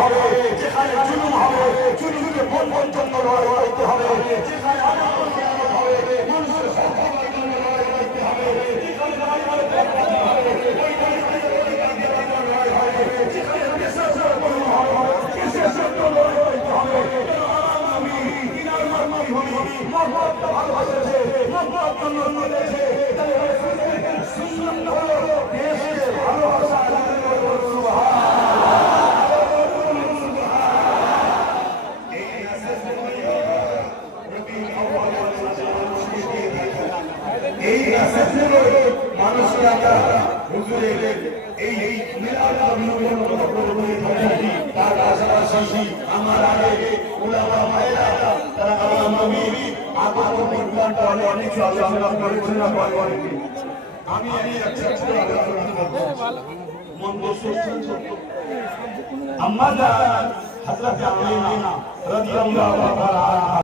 হবে, যেখানে জুলুম হবে জুলুমকে বন্ধন জন্য লড়াই করতে হবে, যেখানে হবে মানুষের সহযোগিতার জন্য লড়াই করতে হবে, যেখানে নারীদের ব্যাপার হবে যেখানে দেশের জন্য হবে দেশের জন্য লড়াই করতে হবে। আমি ইনার মারমারি হই মোহাম্মদ ভালোবাসে মোহাম্মদ জন্য বলেছে সুন্নাত হলো দেশকে ভালোবাসা এই মেসেজগুলো মানুষরা হুজুরের এই মিলাদ নবীর কথা বলে থাকি। তার পাশাপাশি আমার আগে উলামা মায়েরা তারা আমার নবীর আগমন পর্যন্ত অনেক আলোচনা করেছেন। আমি একটা ছোট আলোচনা করব। মন বসে আম্মা জান হযরত আমিনা রাদিয়াল্লাহু তাআলা